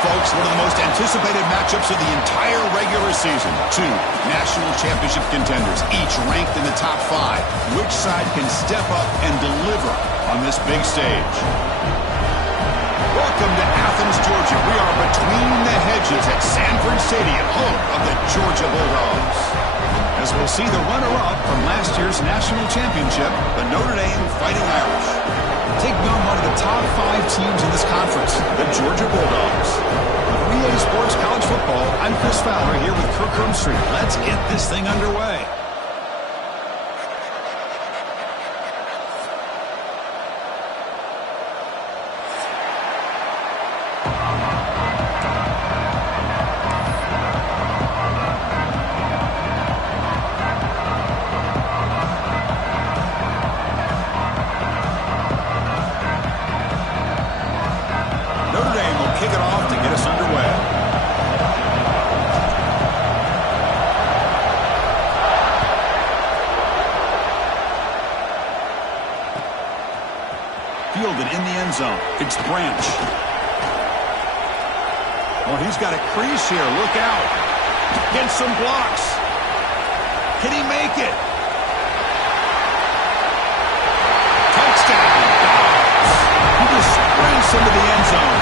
folks, one of the most anticipated matchups of the entire regular season. Two national championship contenders, each ranked in the top 5. Which side can step up and deliver on this big stage? Welcome to Athens, Georgia. We are between the hedges at Sanford Stadium, home of the Georgia Bulldogs. As we'll see the runner-up from last year's national championship, the Notre Dame Fighting Irish. Taking on one of the top 5 teams in this conference, the Georgia Bulldogs. For EA Sports College Football, I'm Chris Fowler here with Kirk Hermstreet. Let's get this thing underway. Fielded in the end zone. It's Branch. Oh, he's got a crease here. Look out. Gets some blocks. Can he make it? Touchdown. He just sprints into the end zone.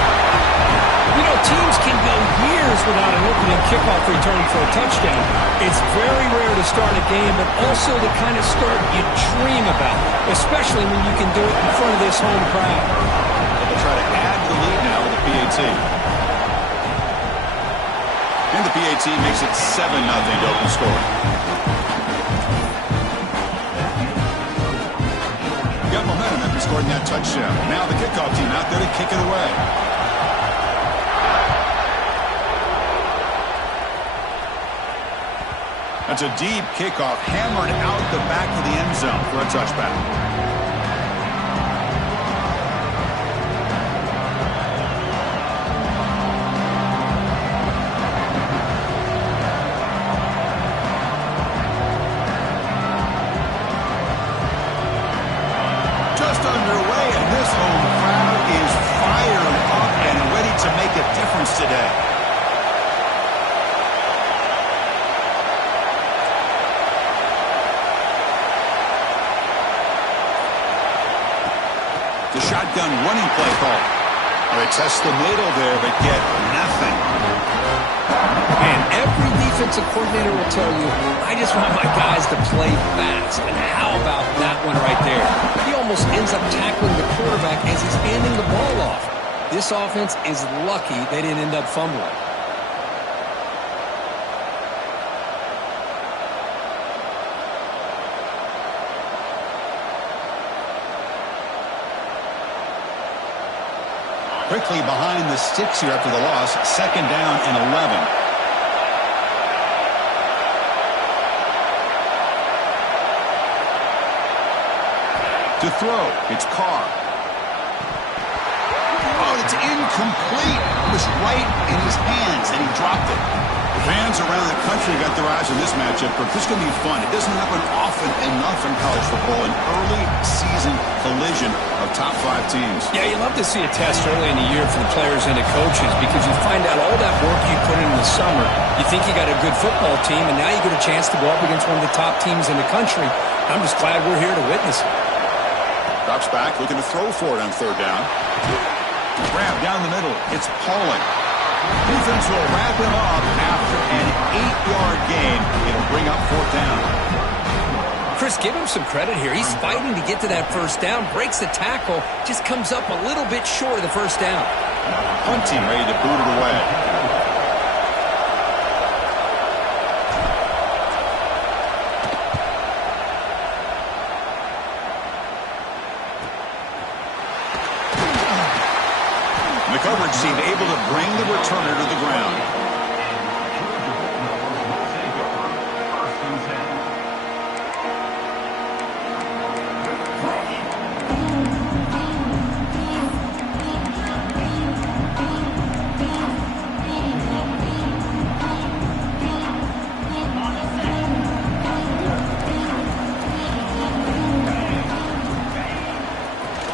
You know, teams can go years without an opening kickoff return for a touchdown. It's very rare to start a game, but also the kind of start you dream about, especially when you can do it in front of this home crowd. They'll try to add to the lead now with the PAT. And the PAT makes it 7-0 to open scoring. Got momentum after scoring that touchdown. Now the kickoff team out there to kick it away. That's a deep kickoff, hammered out the back of the end zone for a touchback. Just underway, and this home crowd is fired up and ready to make a difference today. The shotgun running play call. They test the middle there, but get nothing. And every defensive coordinator will tell you, I just want my guys to play fast. And how about that one right there? He almost ends up tackling the quarterback as he's handing the ball off. This offense is lucky they didn't end up fumbling. Quickly behind the sticks here after the loss. 2nd down and 11. To throw, it's Carr. Oh, it's incomplete. It was right in his hands, and he dropped it. Fans around the country got their eyes on this matchup, but this is going to be fun. It doesn't happen often enough in college football, an early season collision of top 5 teams. Yeah, you love to see a test early in the year for the players and the coaches because you find out all that work you put in the summer. You think you got a good football team, and now you get a chance to go up against one of the top teams in the country. I'm just glad we're here to witness it. Drops back, looking to throw for it on 3rd down. Grab down the middle. It's Pauling. Defense will wrap him up after an 8-yard gain. It'll bring up 4th down. Chris, give him some credit here. He's fighting to get to that 1st down, breaks the tackle, just comes up a little bit short of the 1st down. Punt team ready to boot it away. The coverage team able to bring the returner to the ground.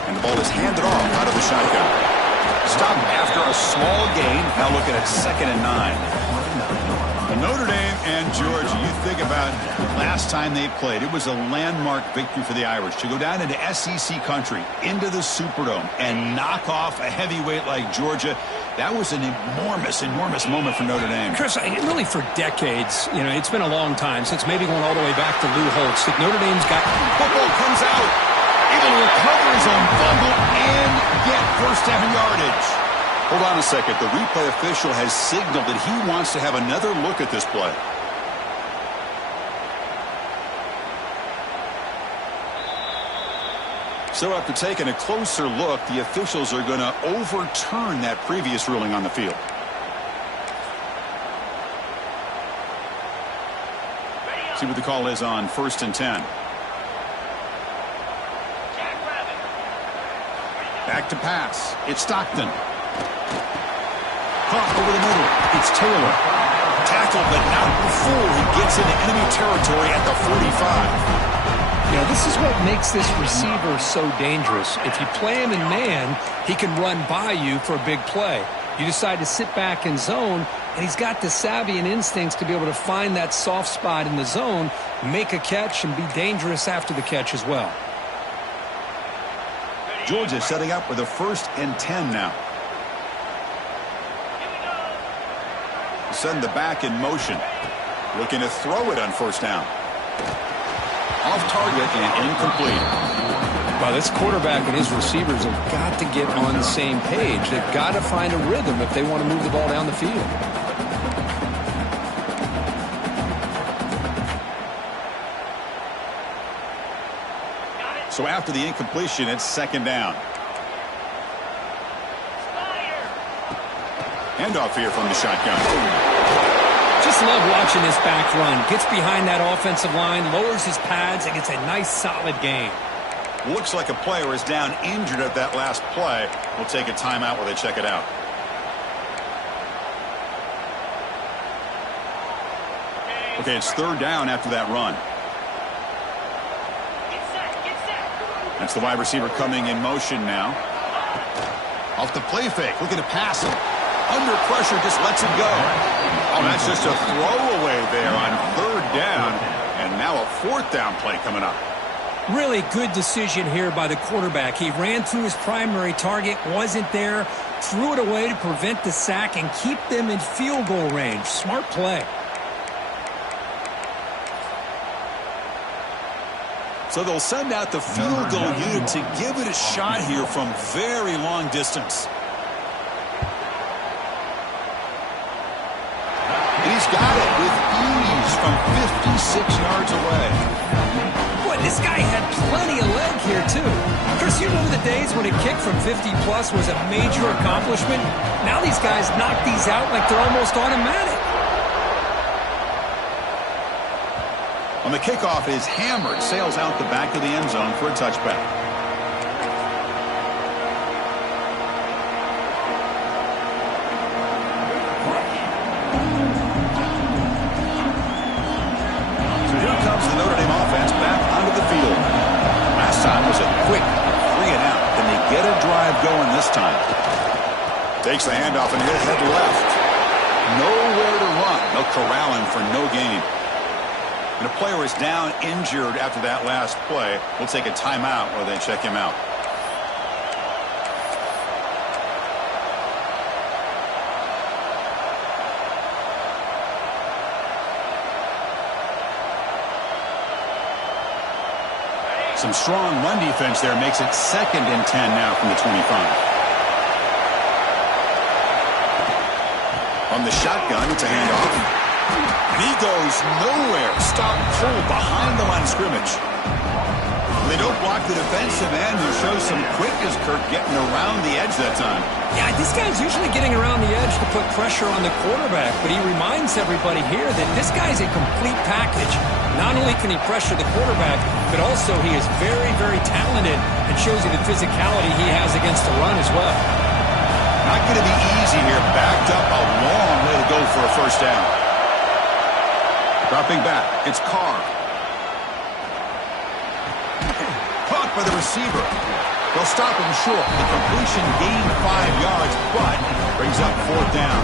And the ball is handed off out of the shotgun. Stop after a small gain. Now looking at 2nd and 9. Notre Dame and Georgia, you think about last time they played. It was a landmark victory for the Irish to go down into SEC country, into the Superdome, and knock off a heavyweight like Georgia. That was an enormous, enormous moment for Notre Dame. Chris, really for decades, it's been a long time since maybe going all the way back to Lou Holtz that Notre Dame's got. Football comes out. Able to recover his own fumble and get first down yardage. Hold on a second. The replay official has signaled that he wants to have another look at this play. So after taking a closer look, the officials are going to overturn that previous ruling on the field. See what the call is on 1st and 10. Back to pass. It's Stockton. Caught over the middle. It's Taylor. Tackled, but not before he gets into enemy territory at the 45. This is what makes this receiver so dangerous. If you play him in man, he can run by you for a big play. You decide to sit back in zone, and he's got the savvy and instincts to be able to find that soft spot in the zone, make a catch, and be dangerous after the catch as well. Georgia setting up with a 1st and 10 now. Send the back in motion. Looking to throw it on 1st down. Off target and incomplete. Well, this quarterback and his receivers have got to get on the same page. They've got to find a rhythm if they want to move the ball down the field. So after the incompletion, it's 2nd down. Handoff here from the shotgun. Just love watching this back run. Gets behind that offensive line, lowers his pads, and gets a nice solid gain. Looks like a player is down injured at that last play. We'll take a timeout while they check it out. Okay, it's 3rd down after that run. That's the wide receiver coming in motion now. Off the play fake, looking to pass him. Under pressure, just lets it go. Oh, that's just a throwaway there on 3rd down. And now a 4th down play coming up. Really good decision here by the quarterback. He ran through his primary target, wasn't there, threw it away to prevent the sack and keep them in field goal range. Smart play. So they'll send out the field goal unit to give it a shot here from very long distance. He's got it with ease from 56 yards away. Boy, this guy had plenty of leg here, too. Chris, you remember the days when a kick from 50-plus was a major accomplishment? Now these guys knock these out like they're almost automatic. On the kickoff is hammered, sails out the back of the end zone for a touchback. So here comes the Notre Dame offense back onto the field. Last time was a quick 3 and out. Can they get a drive going this time? Takes the handoff and he'll head left. Nowhere to run. They'll corral him for no gain. And a player is down injured after that last play. We'll take a timeout while they check him out. Some strong run defense there makes it 2nd and 10 now from the 25. On the shotgun, it's a handoff. And he goes nowhere. Stop pulled behind the line of scrimmage. They don't block the defensive end, who shows some quickness, Kirk, getting around the edge that time. Yeah, this guy's usually getting around the edge to put pressure on the quarterback, but he reminds everybody here that this guy's a complete package. Not only can he pressure the quarterback, but also he is very, very talented and shows you the physicality he has against the run as well. Not going to be easy here. Backed up a long way to go for a 1st down. Dropping back, it's Carr. Caught by the receiver. They'll stop him short. The completion gained 5 yards, but brings up 4th down.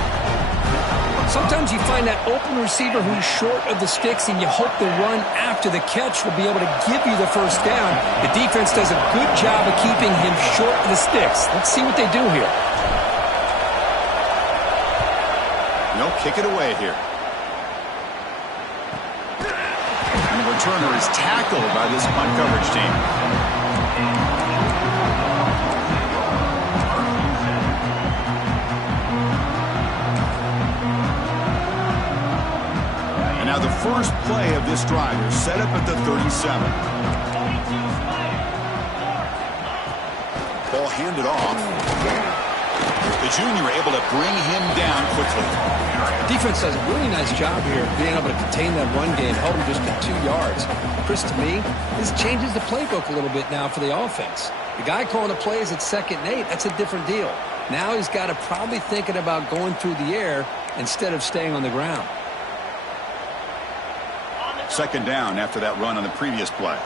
Sometimes you find that open receiver who's short of the sticks, and you hope the run after the catch will be able to give you the 1st down. The defense does a good job of keeping him short of the sticks. Let's see what they do here. They'll kick it away here. And the returner is tackled by this punt coverage team. And now the first play of this drive is set up at the 37. Ball handed off. The junior able to bring him down quickly. Defense does a really nice job here being able to contain that run game, held him just to 2 yards. Chris, to me, this changes the playbook a little bit now for the offense. The guy calling the plays at 2nd and 8, that's a different deal. Now he's got to probably thinking about going through the air instead of staying on the ground. 2nd down after that run on the previous play.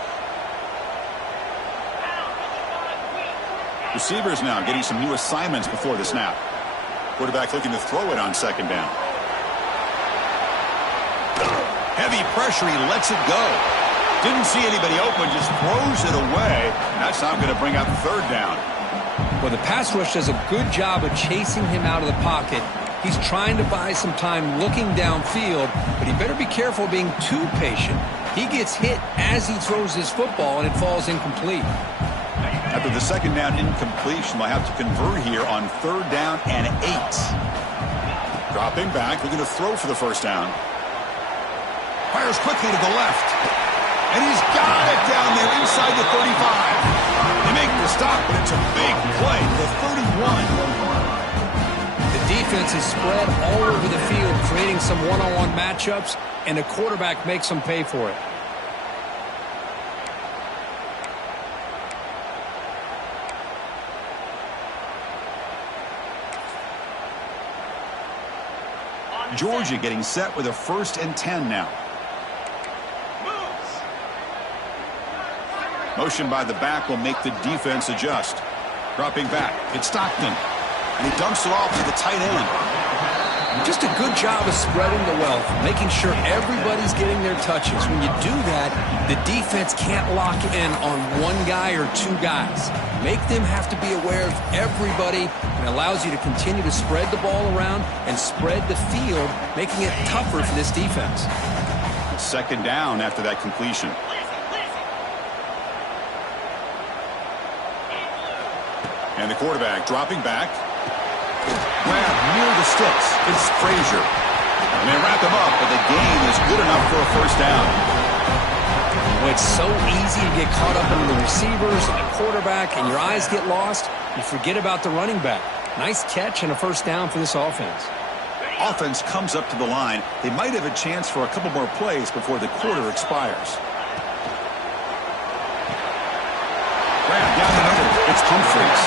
Receivers now getting some new assignments before the snap. Quarterback looking to throw it on 2nd down. Heavy pressure, he lets it go. Didn't see anybody open, just throws it away. That's not going to bring up 3rd down. Well, the pass rush does a good job of chasing him out of the pocket. He's trying to buy some time looking downfield, but he better be careful being too patient. He gets hit as he throws his football, and it falls incomplete. After the 2nd down incompletion, they'll have to convert here on 3rd down and 8. Dropping back, looking to throw for the 1st down. Fires quickly to the left. And he's got it down there inside the 35. They make the stop, but it's a big play. The 31. The defense is spread all over the field, creating some one-on-one matchups, and the quarterback makes them pay for it. Georgia getting set with a 1st and 10 now. Motion by the back will make the defense adjust. Dropping back, it's Stockton. And he dumps it off to the tight end. Just a good job of spreading the wealth, making sure everybody's getting their touches. When you do that, the defense can't lock in on one guy or 2 guys. Make them have to be aware of everybody, and allows you to continue to spread the ball around and spread the field, making it tougher for this defense. 2nd down after that completion. And the quarterback dropping back. Grab near the sticks. It's Frazier. And they wrap him up, but the gain is good enough for a 1st down. Well, it's so easy to get caught up in the receivers and the quarterback, and your eyes get lost. You forget about the running back. Nice catch and a 1st down for this offense. Offense comes up to the line. They might have a chance for a couple more plays before the quarter expires. Grab down the middle. It's Humphreys.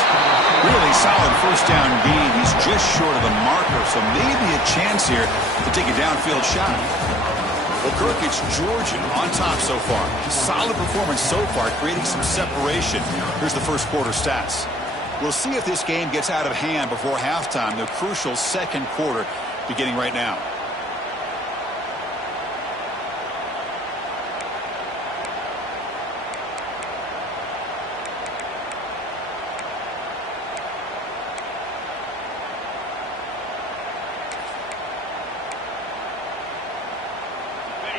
Really solid 1st down gain. He's just short of the marker, so maybe a chance here to take a downfield shot. Well, Kirk, it's Georgia on top so far. Solid performance so far, creating some separation. Here's the 1st quarter stats. We'll see if this game gets out of hand before halftime. The crucial 2nd quarter beginning right now.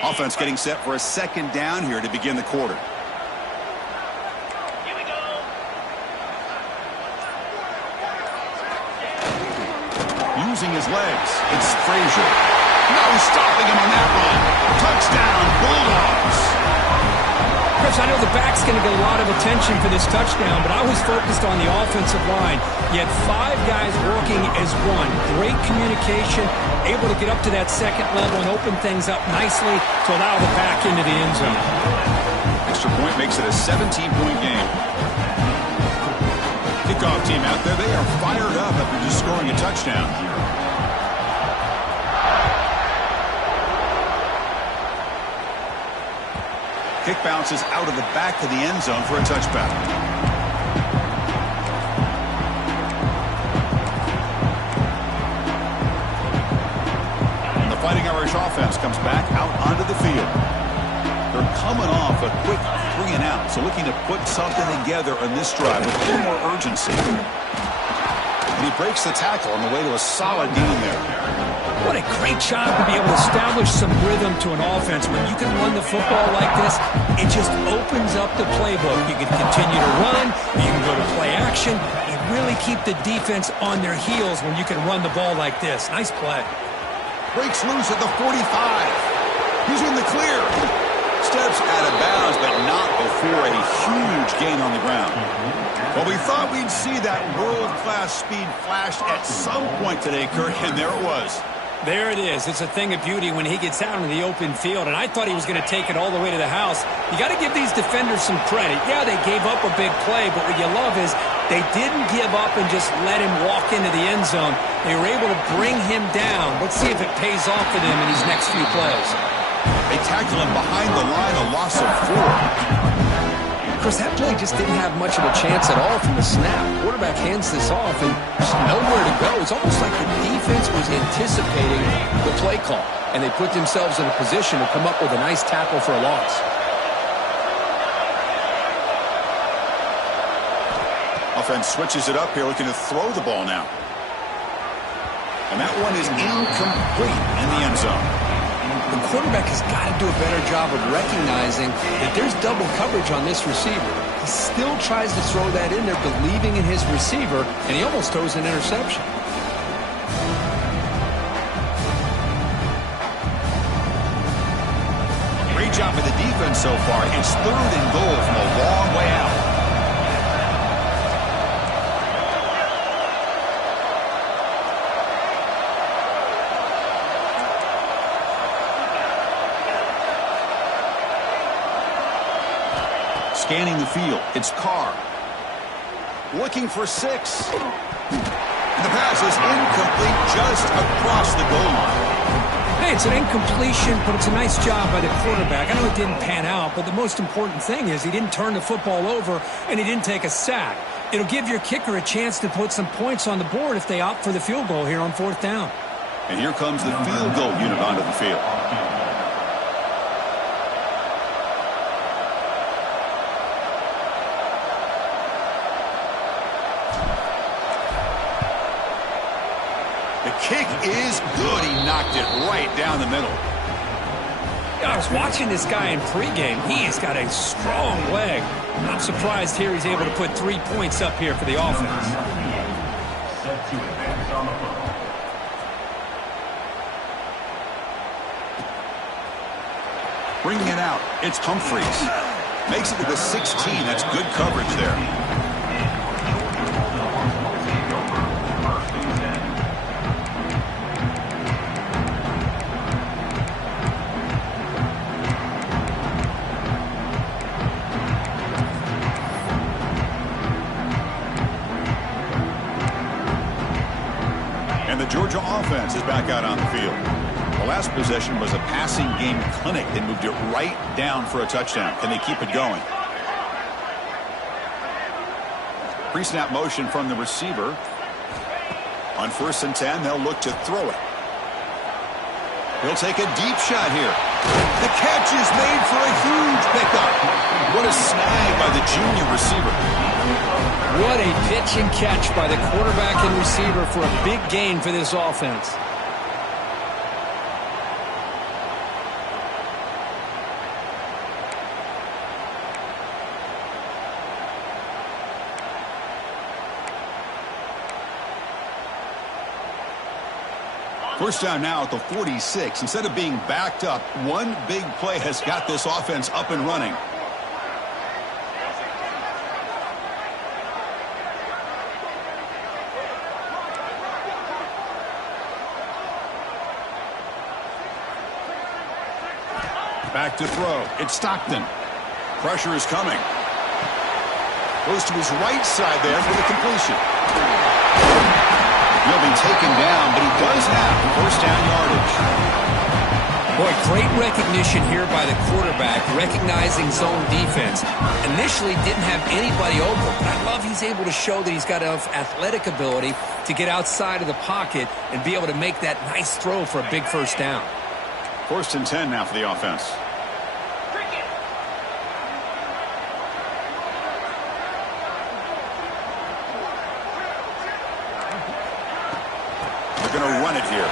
Offense getting set for a 2nd down here to begin the quarter. Here we go. Using his legs, it's Frazier. No stopping him on that run. Touchdown, Bulldogs. Chris, I know the back's going to get a lot of attention for this touchdown, but I was focused on the offensive line. You had 5 guys working as one. Great communication, able to get up to that 2nd level and open things up nicely to allow the back into the end zone. Extra point makes it a 17-point game. Kickoff team out there, they are fired up after just scoring a touchdown. Kick bounces out of the back of the end zone for a touchback. comes back out onto the field. They're coming off a quick 3 and out, so looking to put something together on this drive with a little more urgency. And he breaks the tackle on the way to a solid gain there. What a great job to be able to establish some rhythm to an offense. When you can run the football like this, it just opens up the playbook. You can continue to run, you can go to play action. You really keep the defense on their heels when you can run the ball like this. Nice play. Breaks loose at the 45. He's in the clear. Steps out of bounds, but not before a huge gain on the ground. Well, we thought we'd see that world-class speed flashed at some point today, Kurt, and there it was. There it is. It's a thing of beauty when he gets out into the open field, and I thought he was going to take it all the way to the house. You got to give these defenders some credit. Yeah, they gave up a big play, but what you love is they didn't give up and just let him walk into the end zone. They were able to bring him down. Let's see if it pays off for them in these next few plays. They tackle him behind the line, a loss of 4. Of course, that play just didn't have much of a chance at all from the snap. Quarterback hands this off and just nowhere to go. It's almost like the defense was anticipating the play call, and they put themselves in a position to come up with a nice tackle for a loss. Offense switches it up here, looking to throw the ball now. And that one is incomplete in the end zone. The quarterback has got to do a better job of recognizing that there's double coverage on this receiver. He still tries to throw that in there, believing in his receiver, and he almost throws an interception. Great job by the defense so far. It's 3rd and goal from a long way out. Scanning the field, it's Carr. Looking for 6. And the pass is incomplete just across the goal line. Hey, it's an incompletion, but it's a nice job by the quarterback. I know it didn't pan out, but the most important thing is he didn't turn the football over and he didn't take a sack. It'll give your kicker a chance to put some points on the board if they opt for the field goal here on 4th down. And here comes the field goal unit onto the field. The kick is good. He knocked it right down the middle. I was watching this guy in pregame. He's got a strong leg. I'm surprised here he's able to put 3 points up here for the offense. Bringing it out, it's Humphreys. Makes it to the 16. That's good coverage there. And the Georgia offense is back out on the field. The last possession was a passing game clinic. They moved it right down for a touchdown. Can they keep it going? Pre-snap motion from the receiver. On 1st and 10, they'll look to throw it. He'll take a deep shot here. The catch is made for a huge pickup. What a snag by the junior receiver. What a pitch and catch by the quarterback and receiver for a big gain for this offense. First down now at the 46. Instead of being backed up, one big play has got this offense up and running. Back to throw. It's Stockton. Pressure is coming. Goes to his right side there for the completion. He'll be taken down, but he does have first down yardage. Boy, great recognition here by the quarterback, recognizing zone defense. Initially didn't have anybody open, but I love he's able to show that he's got enough athletic ability to get outside of the pocket and be able to make that nice throw for a big first down. First and 10 now for the offense. They're going to run it here.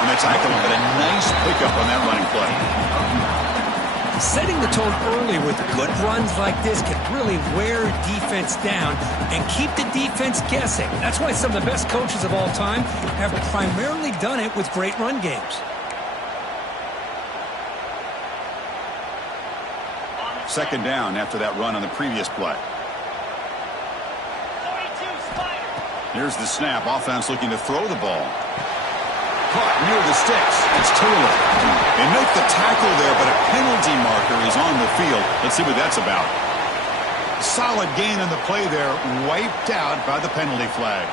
And the tackle had a nice pickup on that running play. Setting the tone early with good runs like this can really wear defense down and keep the defense guessing. That's why some of the best coaches of all time have primarily done it with great run games. Second down after that run on the previous play. Here's the snap. Offense looking to throw the ball. Caught near the sticks. It's Taylor. They make the tackle there, but a penalty marker is on the field. Let's see what that's about. Solid gain on the play there, wiped out by the penalty flag.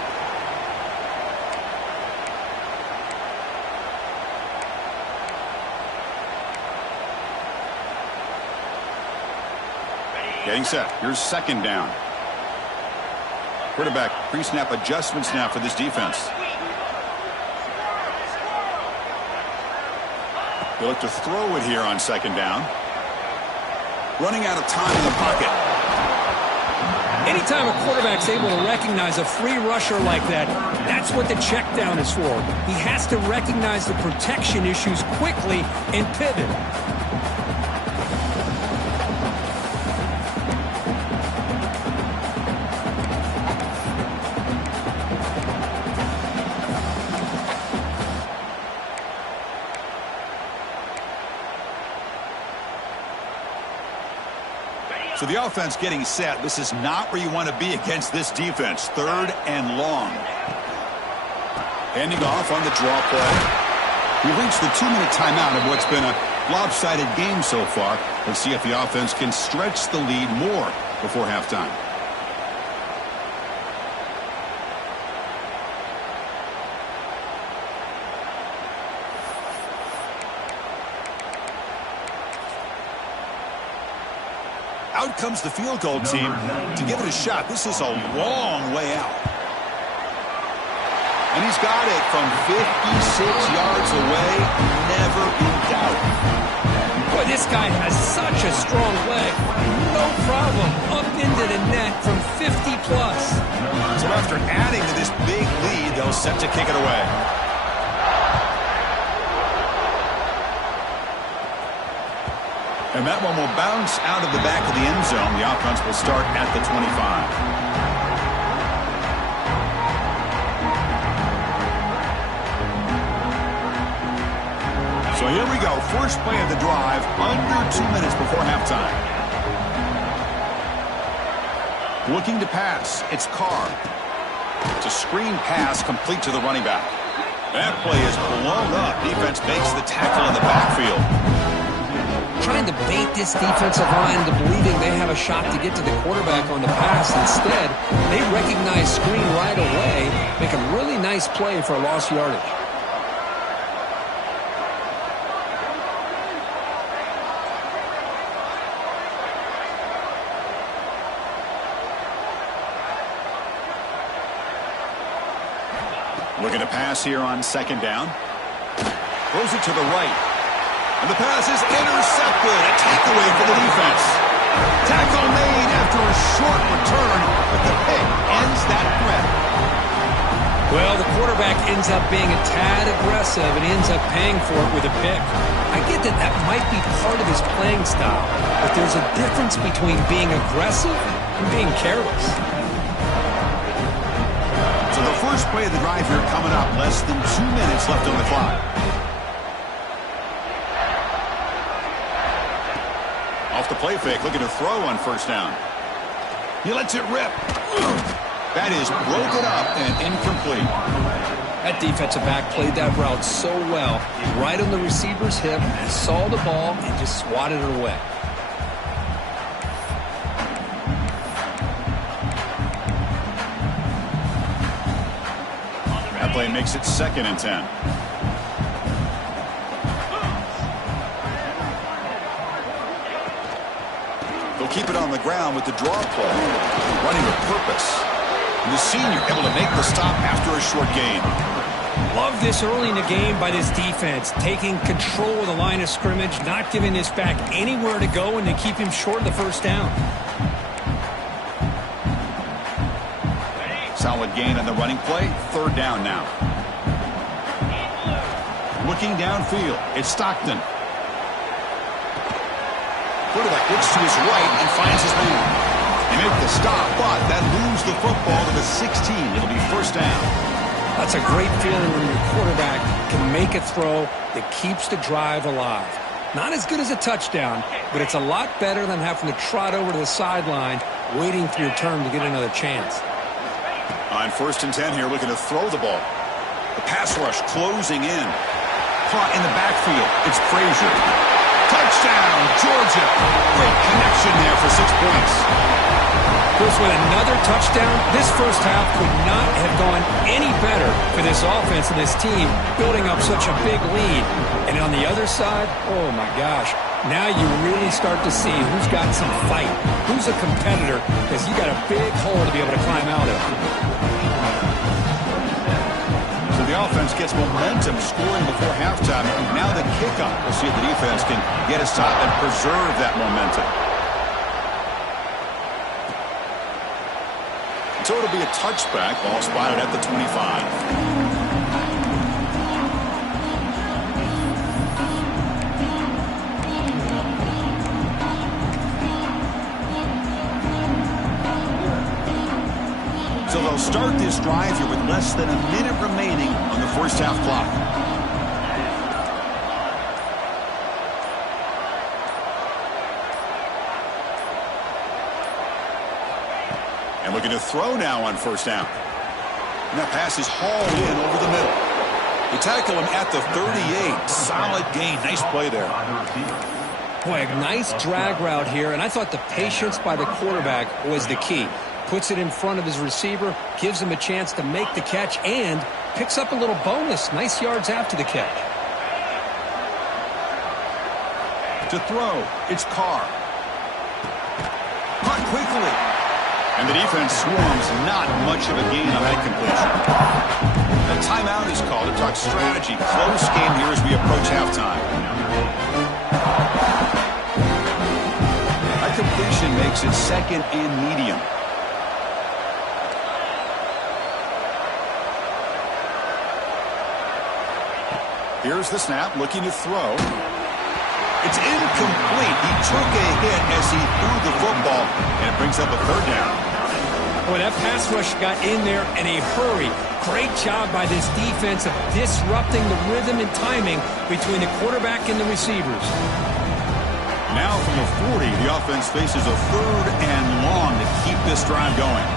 Getting set. Here's second down. Quarterback pre-snap adjustments now for this defense. They look to throw it here on second down. Running out of time in the pocket. Anytime a quarterback's able to recognize a free rusher like that, that's what the check down is for. He has to recognize the protection issues quickly and pivot. So the offense getting set. This is not where you want to be against this defense. Third and long. Handing off on the draw play. We reached the 2-minute timeout of what's been a lopsided game so far. Let's see if the offense can stretch the lead more before halftime. Out comes the field goal team to give it a shot. This is a long way out. And he's got it from 56 yards away. Never in doubt. Boy, this guy has such a strong leg. No problem. Up into the net from 50+. So after adding to this big lead, they'll set to kick it away. And that one will bounce out of the back of the end zone. The offense will start at the 25. So here we go. First play of the drive, under 2 minutes before halftime. Looking to pass. It's Carr. It's a screen pass complete to the running back. That play is blown up. Defense makes the tackle in the backfield. Trying to bait this defensive line into believing they have a shot to get to the quarterback on the pass. Instead, they recognize screen right away, make a really nice play for a lost yardage. Looking to pass here on second down. Throws it to the right. And the pass is intercepted. A takeaway for the defense. Tackle made after a short return, but the pick ends that threat. Well, the quarterback ends up being a tad aggressive, and he ends up paying for it with a pick. I get that that might be part of his playing style, but there's a difference between being aggressive and being careless. So the first play of the drive here coming up. Less than 2 minutes left on the clock. Off the play fake, looking to throw on first down. He lets it rip. That is broken up and incomplete. That defensive back played that route so well. Right on the receiver's hip, he saw the ball and just swatted it away. That play makes it 2nd and 10. They'll keep it on the ground with the draw play. Running with purpose. And the senior able to make the stop after a short gain. Love this early in the game by this defense, taking control of the line of scrimmage, not giving this back anywhere to go, and to keep him short of the first down. Solid gain on the running play. 3rd down now. Looking downfield. It's Stockton. Quarterback looks to his right and finds his man. They make the stop, but that moves the football to the 16. It'll be 1st down. That's a great feeling when your quarterback can make a throw that keeps the drive alive. Not as good as a touchdown, but it's a lot better than having to trot over to the sideline, waiting for your turn to get another chance. On 1st and 10 here, looking to throw the ball. The pass rush closing in. Caught in the backfield. It's Frazier. Touchdown, Georgia. Great connection there for 6 points. Chris, with another touchdown, this first half could not have gone any better for this offense and this team, building up such a big lead. And on the other side, oh my gosh, now you really start to see who's got some fight, who's a competitor, because you got a big hole to be able to climb out of. So the offense gets momentum scoring before halftime. Now the kickoff. We'll see if the defense can get a stop and preserve that momentum. So it'll be a touchback, ball spotted at the 25. So they'll start this drive here with less than a minute remaining on the first half clock. And looking to throw now on 1st down. And that pass is hauled in over the middle. They tackle him at the 38. Solid gain. Nice play there. Boy, a nice drag route here, and I thought the patience by the quarterback was the key. Puts it in front of his receiver, gives him a chance to make the catch, and picks up a little bonus. Nice yards after the catch. To throw, it's Carr. Caught quickly. And the defense swarms, not much of a gain on that completion. A timeout is called to talk strategy. Close game here as we approach halftime. That completion makes it 2nd and medium. Here's the snap, looking to throw. It's incomplete. He took a hit as he threw the football, and it brings up a 3rd down. Boy, that pass rush got in there in a hurry. Great job by this defense of disrupting the rhythm and timing between the quarterback and the receivers. Now from the 40, the offense faces a 3rd and long to keep this drive going.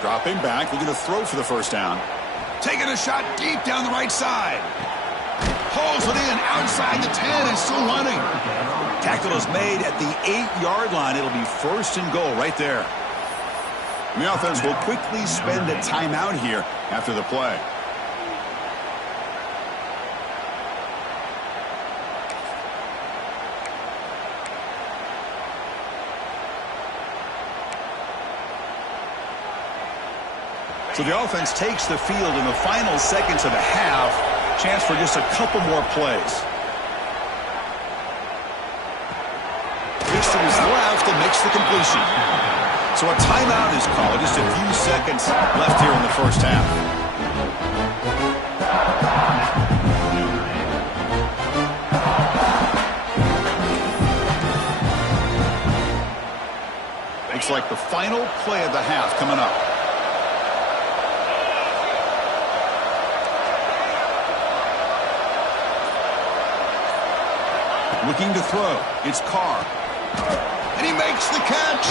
Dropping back, looking to throw for the 1st down. Taking a shot deep down the right side. Pulls it in outside the 10 and still running. Tackle is made at the 8-yard line. It'll be 1st and goal right there. And the offense will quickly spend a timeout here after the play. So the offense takes the field in the final seconds of the half. Chance for just a couple more plays. Looks to his left and makes the completion. So a timeout is called. Just a few seconds left here in the first half. Looks like the final play of the half coming up. Looking to throw. It's Carr. And he makes the catch.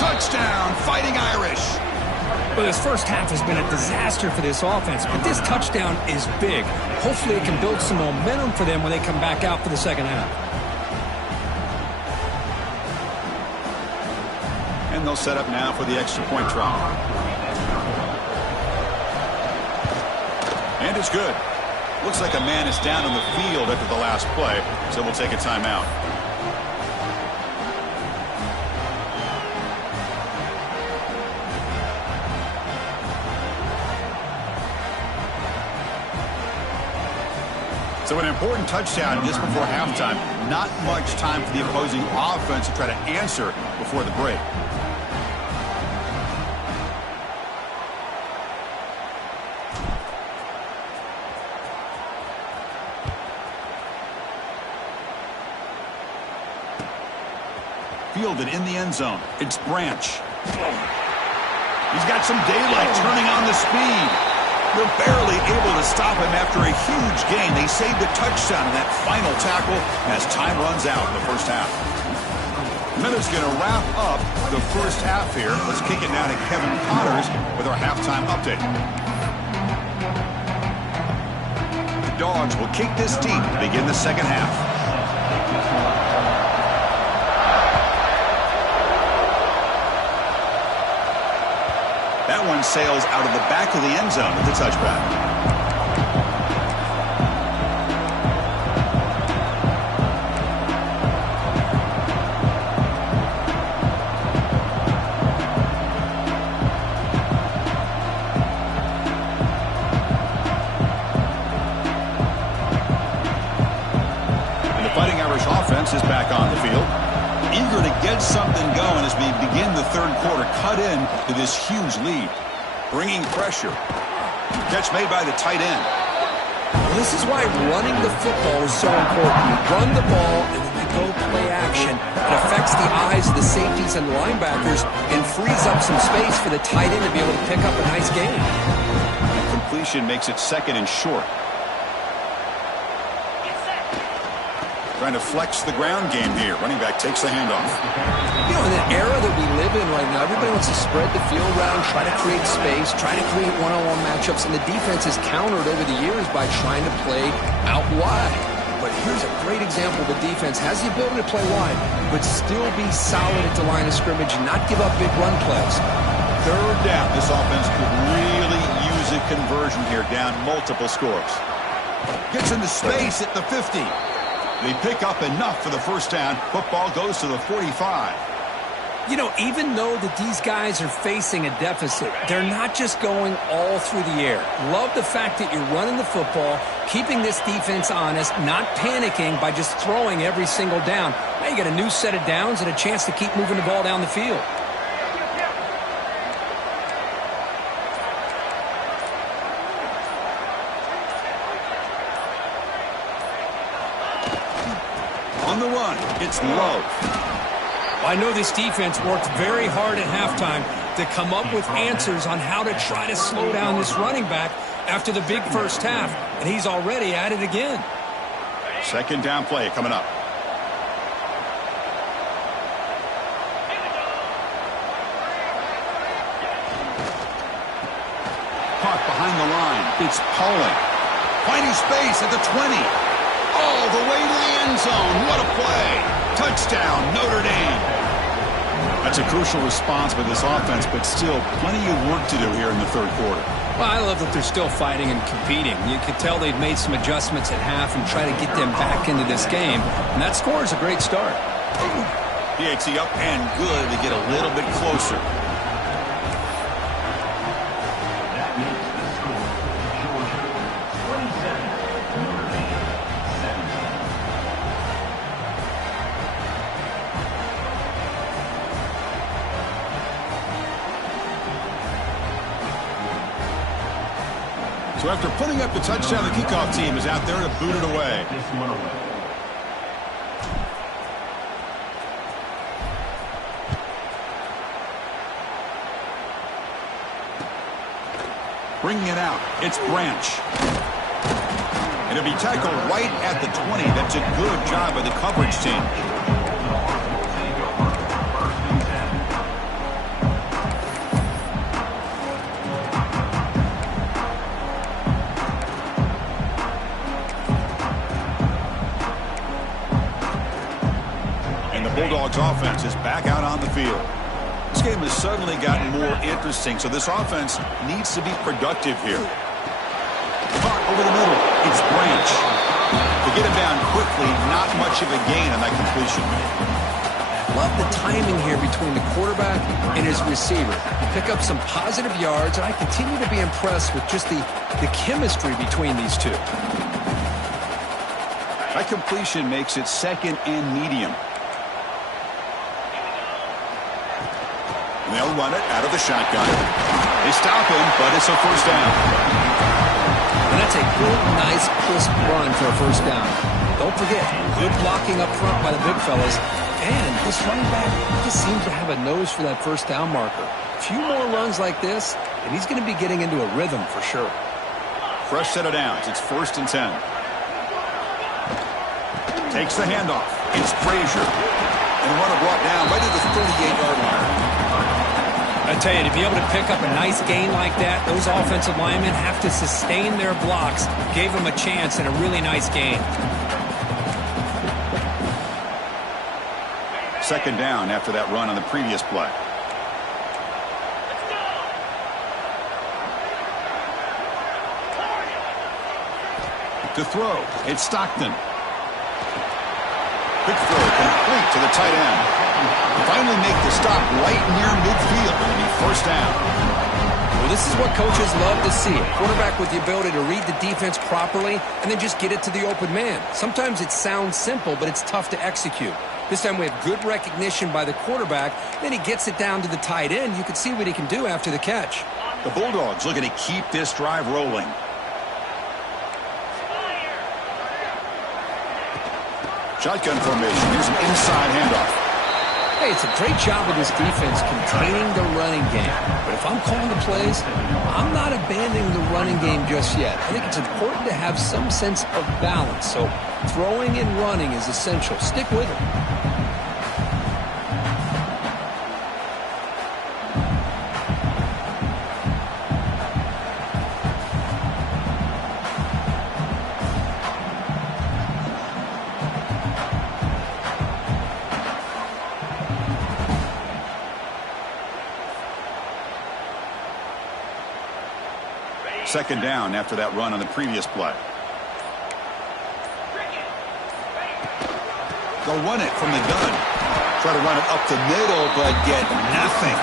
Touchdown, Fighting Irish. Well, this first half has been a disaster for this offense, but this touchdown is big. Hopefully it can build some momentum for them when they come back out for the second half. And they'll set up now for the extra point try. And it's good. Looks like a man is down on the field after the last play, so we'll take a timeout. So an important touchdown just before halftime. Not much time for the opposing offense to try to answer before the break. Fielded in the end zone. It's Branch. He's got some daylight turning on the speed. They're barely able to stop him after a huge gain. They saved a touchdown in that final tackle as time runs out in the first half. Miller's going to wrap up the first half here. Let's kick it now to Kevin Connors with our halftime update. The Dogs will kick this deep to begin the second half. That one sails out of the back of the end zone with the touchback. And the Fighting Irish offense is back on the field. Eager to get something going as we begin the third quarter, cut in to this huge lead. Bringing pressure. Catch made by the tight end. Well, this is why running the football is so important. You run the ball and then you go play action. It affects the eyes of the safeties and the linebackers and frees up some space for the tight end to be able to pick up a nice gain. Completion makes it second and short. Trying to flex the ground game here. Running back takes the handoff. You know, in the era that we live in right now, everybody wants to spread the field around, try to create space, try to create one-on-one matchups, and the defense has countered over the years by trying to play out wide. But here's a great example. The defense has the ability to play wide, but still be solid at the line of scrimmage and not give up big run plays. Third down. This offense could really use a conversion here, down multiple scores. Gets into space at the 50. They pick up enough for the first down. Football goes to the 45. You know, even though that these guys are facing a deficit, they're not just going all through the air. Love the fact that you're running the football, keeping this defense honest, not panicking by just throwing every single down. Now you got a new set of downs and a chance to keep moving the ball down the field. On the run, it's Love. I know this defense worked very hard at halftime to come up with answers on how to try to slow down this running back after the big first half, and he's already at it again. Second down play coming up. Caught behind the line. It's Pauling. Finding space at the 20. All the way to the end zone. What a play. Touchdown, Notre Dame. That's a crucial response by this offense, but still plenty of work to do here in the third quarter. Well, I love that they're still fighting and competing. You could tell they've made some adjustments at half and try to get them back into this game. And that score is a great start. PAT up and good to get a little bit closer. So after putting up the touchdown, the kickoff team is out there to boot it away. Bringing it out, it's Branch. And it'll be tackled right at the 20. That's a good job by the coverage team. Bulldogs offense is back out on the field. This game has suddenly gotten more interesting, so this offense needs to be productive here. Caught over the middle. It's Branch. To get him down quickly, not much of a gain on that completion. Love the timing here between the quarterback and his receiver. Pick up some positive yards, and I continue to be impressed with just the chemistry between these two. That completion makes it second and medium. And they'll run it out of the shotgun. They stop him, but it's a first down. And that's a good, nice, crisp run for a first down. Don't forget, good blocking up front by the big fellas. And this running back just seems to have a nose for that first down marker. A few more runs like this, and he's going to be getting into a rhythm for sure. Fresh set of downs. It's 1st and 10. Takes the handoff. It's Frazier. And the runner brought down right at the 38-yard line. I tell you, to be able to pick up a nice gain like that, those offensive linemen have to sustain their blocks. Gave them a chance and a really nice gain. Second down after that run on the previous play. To throw, it's Stockton. Quick throw complete to the tight end. Finally make the stop right near midfield. It'll be first down. Well, this is what coaches love to see. A quarterback with the ability to read the defense properly and then just get it to the open man. Sometimes it sounds simple, but it's tough to execute. This time we have good recognition by the quarterback. Then he gets it down to the tight end. You can see what he can do after the catch. The Bulldogs looking to keep this drive rolling. Shotgun formation. Here's an inside handoff. Hey, it's a great job of this defense containing the running game. But if I'm calling the plays, I'm not abandoning the running game just yet. I think it's important to have some sense of balance. So throwing and running is essential. Stick with it. Second down after that run on the previous play. They'll run it from the gun. Try to run it up the middle, but get nothing.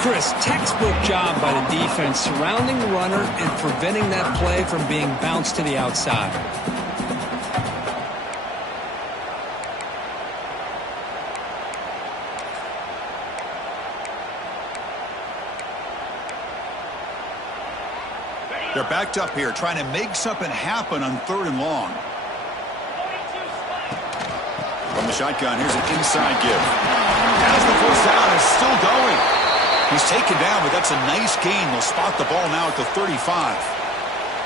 Chris, textbook job by the defense surrounding the runner and preventing that play from being bounced to the outside. They're backed up here, trying to make something happen on 3rd and long. From the shotgun, here's an inside give. As the first down is still going. He's taken down, but that's a nice gain. They'll spot the ball now at the 35.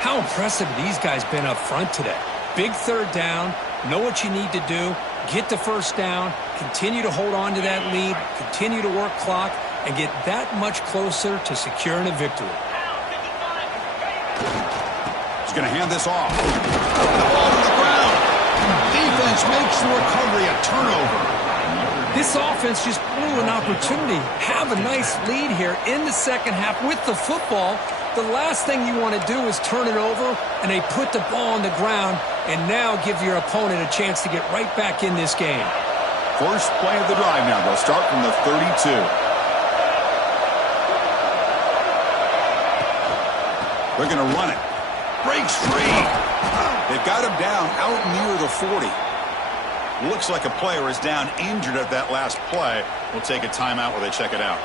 How impressive these guys been up front today. Big 3rd down, know what you need to do, get the first down, continue to hold on to that lead, continue to work clock, and get that much closer to securing a victory. He's going to hand this off. The ball to the ground. Defense makes the recovery a turnover. This offense just blew an opportunity. Have a nice lead here in the second half with the football. The last thing you want to do is turn it over, and they put the ball on the ground and now give your opponent a chance to get right back in this game. First play of the drive now. They'll start from the 32. They're going to run it. Breaks free. They've got him down out near the 40. Looks like a player is down injured at that last play. We'll take a timeout while they check it out.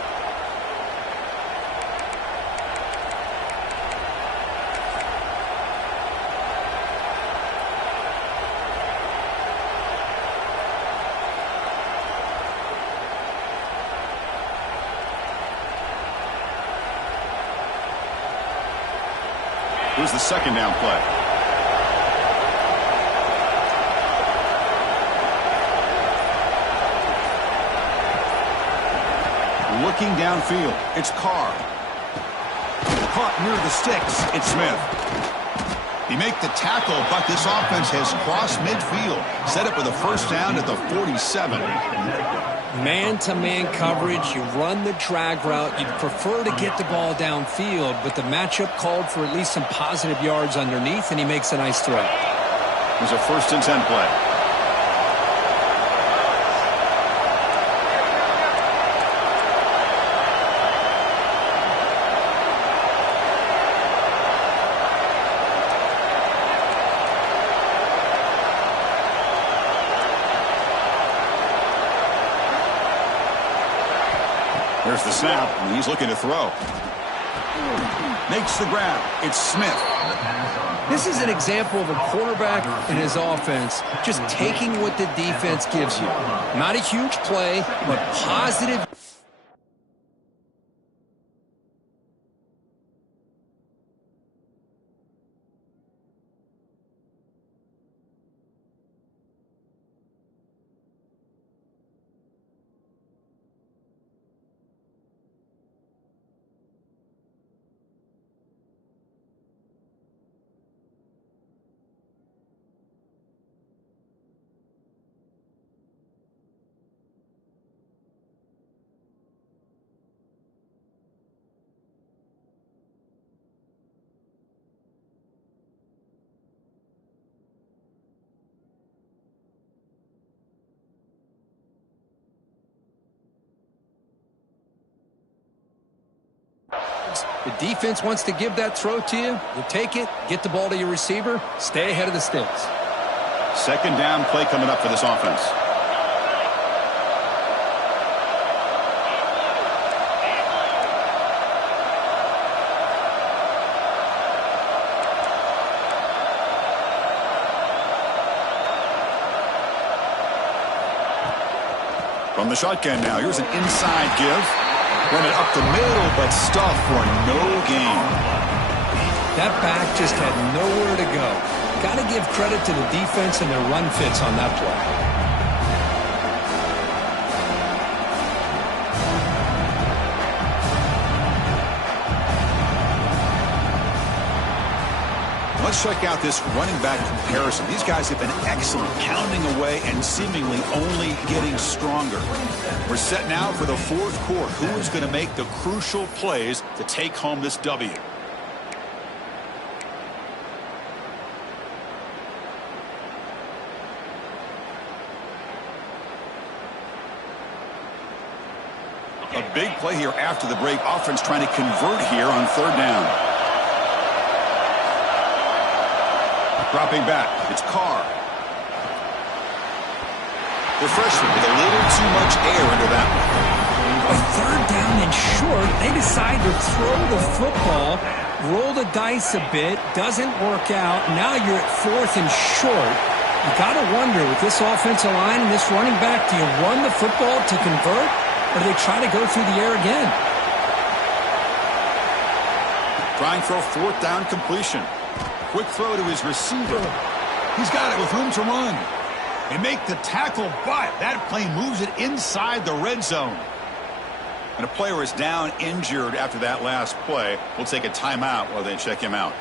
Here's the second down play. Looking downfield, it's Carr. Caught near the sticks, it's Smith. He make the tackle, but this offense has crossed midfield. Set up with a first down at the 47. Man-to-man coverage, you run the drag route. You'd prefer to get the ball downfield, but the matchup called for at least some positive yards underneath, and he makes a nice throw. Here's a 1st and 10 play. There's the snap, and he's looking to throw. Makes the grab. It's Smith. This is an example of a quarterback and his offense just taking what the defense gives you. Not a huge play, but positive. The defense wants to give that throw to you. You take it, get the ball to your receiver, stay ahead of the sticks. 2nd down play coming up for this offense. From the shotgun now, here's an inside give. Run it up the middle, but stuff for no gain. That back just had nowhere to go. Got to give credit to the defense and their run fits on that play. Let's check out this running back comparison. These guys have been excellent, pounding away and seemingly only getting stronger. We're set now for the 4th quarter. Who is going to make the crucial plays to take home this W? A big play here after the break. Offense trying to convert here on 3rd down. Dropping back, it's Carr. The freshman with a little too much air into that one. A 3rd down and short, they decide to throw the football, roll the dice a bit, doesn't work out. Now you're at 4th and short. You got to wonder, with this offensive line and this running back, do you run the football to convert, or do they try to go through the air again? Trying for a 4th down completion. Quick throw to his receiver. He's got it with room to run. They make the tackle, but that play moves it inside the red zone. And a player is down injured after that last play. We'll take a timeout while they check him out.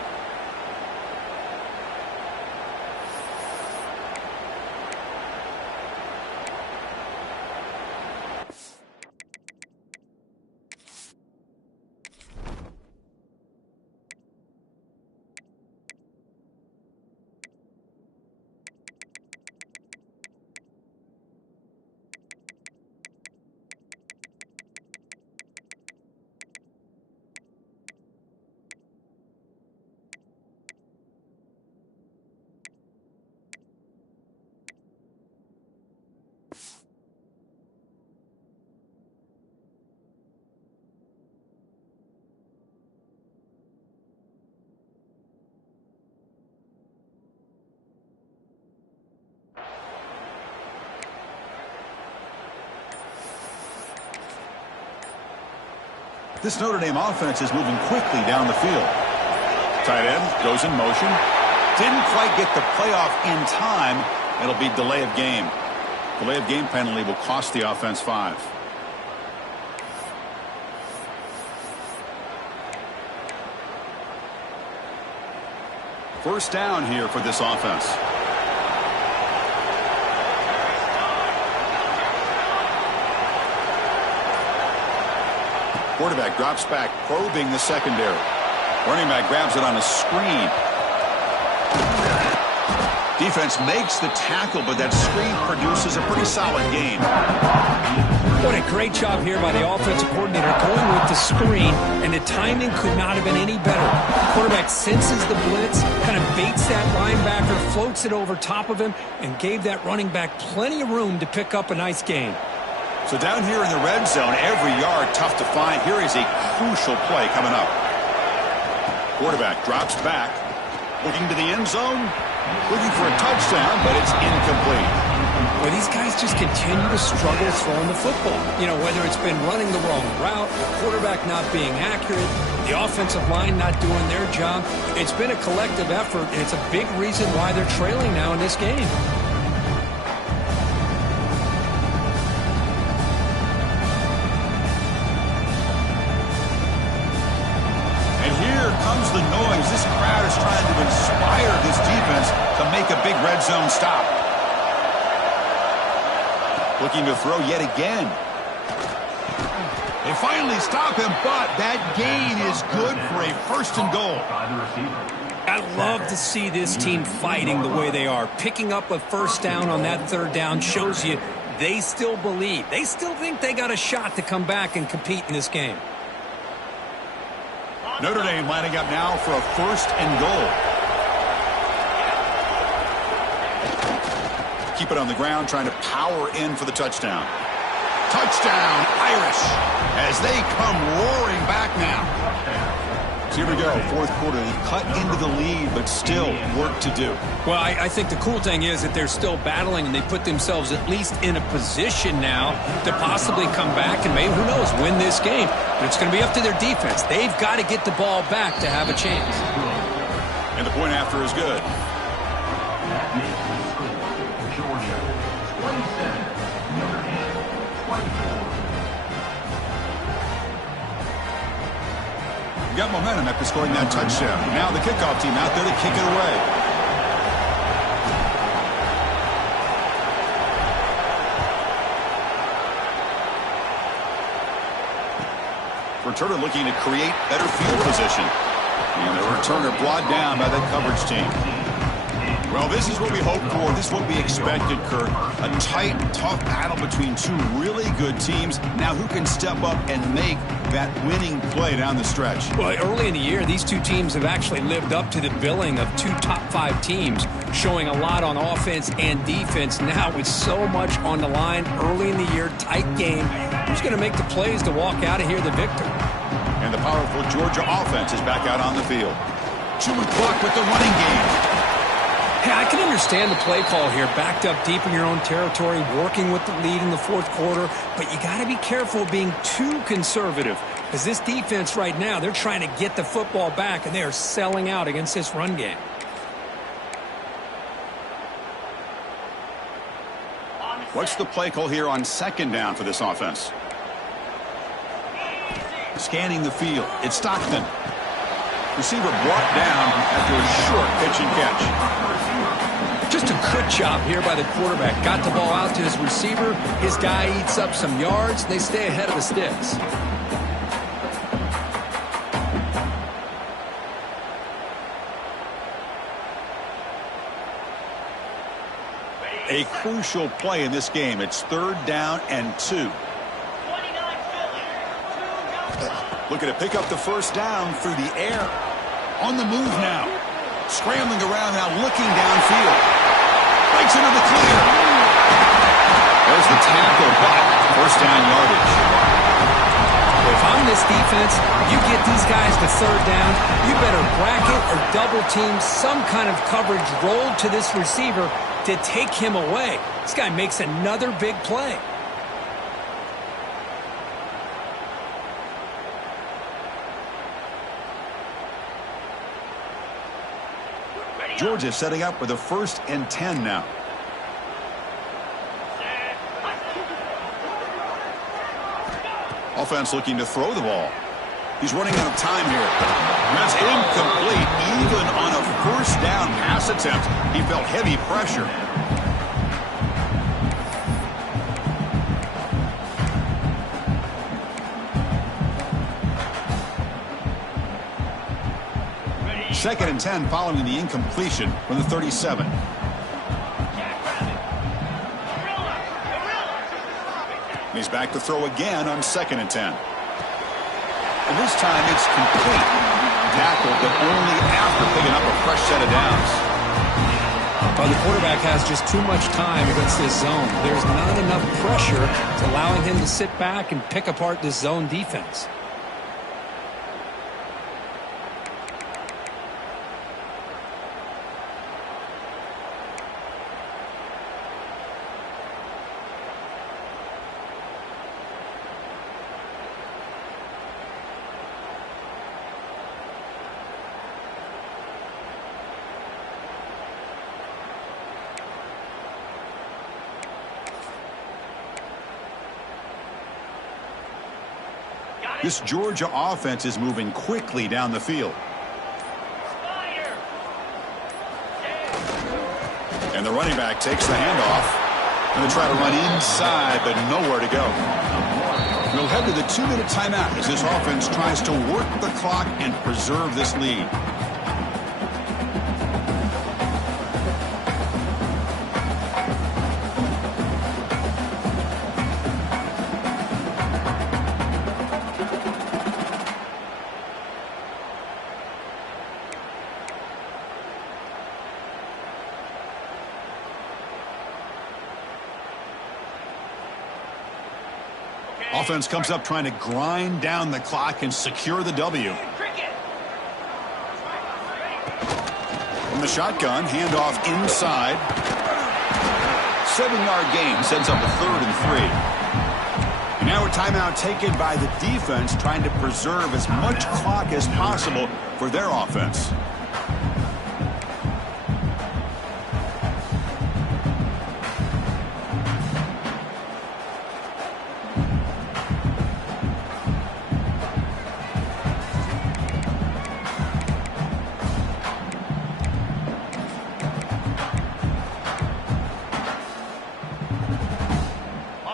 This Notre Dame offense is moving quickly down the field. Tight end goes in motion. Didn't quite get the playoff in time. It'll be delay of game. Delay of game penalty will cost the offense 5. First down here for this offense. Quarterback drops back, probing the secondary. Running back grabs it on a screen. Defense makes the tackle, but that screen produces a pretty solid gain. What a great job here by the offensive coordinator going with the screen, and the timing could not have been any better. Quarterback senses the blitz, kind of baits that linebacker, floats it over top of him, and gave that running back plenty of room to pick up a nice gain. So down here in the red zone, every yard tough to find. Here is a crucial play coming up. Quarterback drops back, looking to the end zone, looking for a touchdown, but it's incomplete. Well, these guys just continue to struggle throwing the football. You know, whether it's been running the wrong route, quarterback not being accurate, the offensive line not doing their job. It's been a collective effort, and it's a big reason why they're trailing now in this game. And here comes the noise. This crowd is trying to inspire this defense to make a big red zone stop. Looking to throw yet again. They finally stop him, but that gain is good for a first and goal. I love to see this team fighting the way they are. Picking up a first down on that third down shows you they still believe. They still think they got a shot to come back and compete in this game. Notre Dame lining up now for a first and goal. Keep it on the ground, trying to power in for the touchdown. Touchdown, Irish, as they come roaring back now. So here we go, fourth quarter. They cut into the lead, but still work to do. Well, I think the cool thing is that they're still battling, and they put themselves at least in a position now to possibly come back and maybe, who knows, win this game. But it's going to be up to their defense. They've got to get the ball back to have a chance. And the point after is good. Got momentum after scoring that touchdown. Now the kickoff team out there to kick it away. Returner looking to create better field position. And the returner brought down by that coverage team. Well, this is what we hoped for. This is what we expected, Kurt. A tight, tough battle between two really good teams. Now who can step up and make that winning play down the stretch? Well, early in the year, these two teams have actually lived up to the billing of two top-5 teams, showing a lot on offense and defense. Now with so much on the line early in the year, tight game, who's going to make the plays to walk out of here the victor? And the powerful Georgia offense is back out on the field. Chewing clock with the running game. Hey, I can understand the play call here, backed up deep in your own territory, working with the lead in the fourth quarter, but you got to be careful of being too conservative, because this defense right now, they're trying to get the football back, and they are selling out against this run game. What's the play call here on second down for this offense? Scanning the field, it's Stockton. Receiver brought down after a short pitch and catch. Just a good job here by the quarterback. Got the ball out to his receiver. His guy eats up some yards. They stay ahead of the sticks. A crucial play in this game. It's third down and 2. Looking to pick up the first down through the air. On the move now. Scrambling around now, looking downfield. Breaks into the clear. There's the tackle, but first down yardage. If I'm this defense, you get these guys to third down, you better bracket or double team some kind of coverage rolled to this receiver to take him away. This guy makes another big play. Georgia setting up with a first and 10 now. Offense looking to throw the ball. He's running out of time here. That's incomplete. Even on a first down pass attempt, he felt heavy pressure. 2nd and 10 following the incompletion from the 37. He's back to throw again on 2nd and 10. And this time it's complete. Tackled, but only after picking up a fresh set of downs. Well, the quarterback has just too much time against this zone. There's not enough pressure to allowing him to sit back and pick apart this zone defense. This Georgia offense is moving quickly down the field. And the running back takes the handoff. Going to try to run inside, but nowhere to go. We'll head to the 2-minute timeout as this offense tries to work the clock and preserve this lead. Offense comes up trying to grind down the clock and secure the W. From the shotgun, handoff inside. 7-yard gain sends up a 3rd and 3. And now a timeout taken by the defense trying to preserve as much clock as possible for their offense.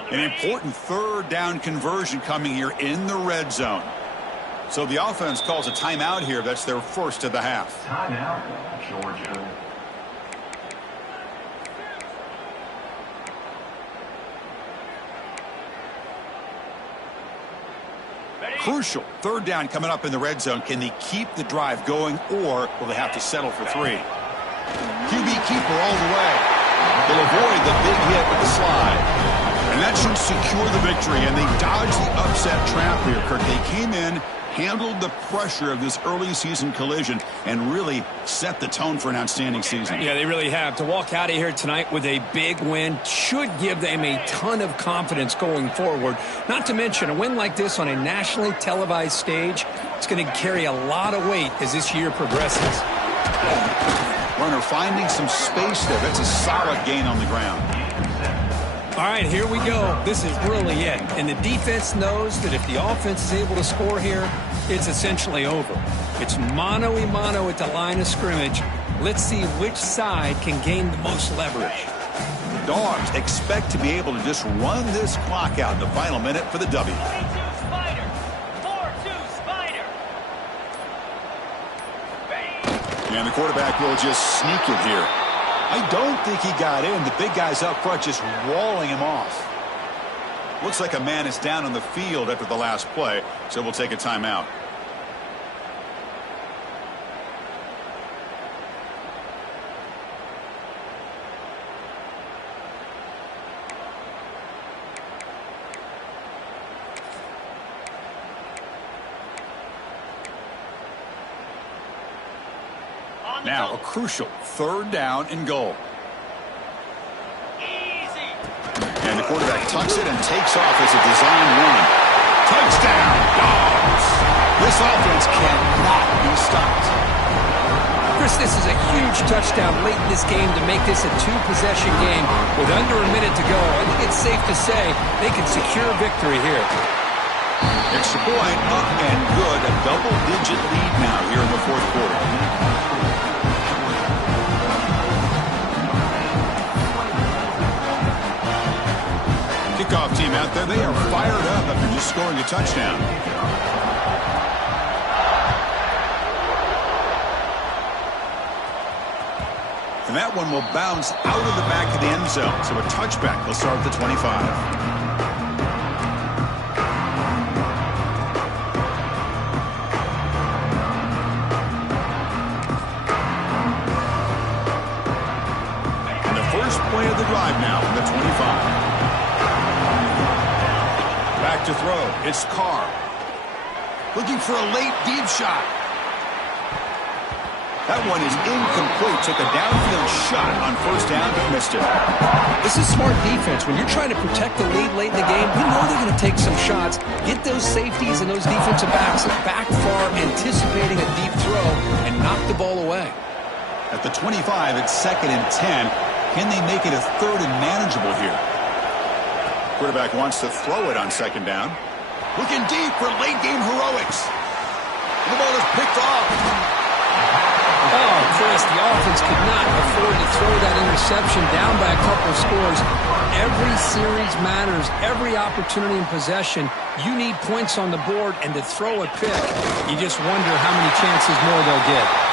An important 3rd down conversion coming here in the red zone. So the offense calls a timeout here. That's their first of the half. Timeout, Georgia. Crucial 3rd down coming up in the red zone. Can they keep the drive going, or will they have to settle for 3? QB keeper all the way. They'll avoid the big hit with the slide. And that should secure the victory, and they dodged the upset trap here, Kirk. They came in, handled the pressure of this early season collision, and really set the tone for an outstanding season. Yeah, they really have. To walk out of here tonight with a big win should give them a ton of confidence going forward. Not to mention, a win like this on a nationally televised stage, it's going to carry a lot of weight as this year progresses. Runner finding some space there. That's a solid gain on the ground. All right, here we go. This is really it. And the defense knows that if the offense is able to score here, it's essentially over. It's mano-a-mano at the line of scrimmage. Let's see which side can gain the most leverage. The Dogs expect to be able to just run this clock out in the final minute for the W. 4-2 Spider. And the quarterback will just sneak it here. I don't think he got in. The big guy's up front just walling him off. Looks like a man is down on the field after the last play, so we'll take a timeout. Now a crucial 3rd down and goal. Easy. And the quarterback tucks it and takes off as a design run. Touchdown, Dogs! This offense cannot be stopped. Chris, this is a huge touchdown late in this game to make this a 2-possession game with under a minute to go. I think it's safe to say they can secure victory here. Extra point, up and good. A double-digit lead now here in the 4th quarter. Kickoff team out there, they are fired up after just scoring a touchdown. that one will bounce out of the back of the end zone. So a touchback will start at the 25. Play of the drive now from the 25. Back to throw. It's Carr. Looking for a late deep shot. That one is incomplete. Took a downfield shot on first down, but missed it. This is smart defense. When you're trying to protect the lead late in the game, you know they're going to take some shots. Get those safeties and those defensive backs back far, anticipating a deep throw, and knock the ball away. At the 25, it's 2nd and 10. Can they make it a 3rd and manageable here? Quarterback wants to throw it on 2nd down. Looking deep for late game heroics. The ball is picked off. Oh, Chris, the offense could not afford to throw that interception down by a couple of scores. Every series matters. Every opportunity in possession, you need points on the board, and to throw a pick, you just wonder how many chances more they'll get.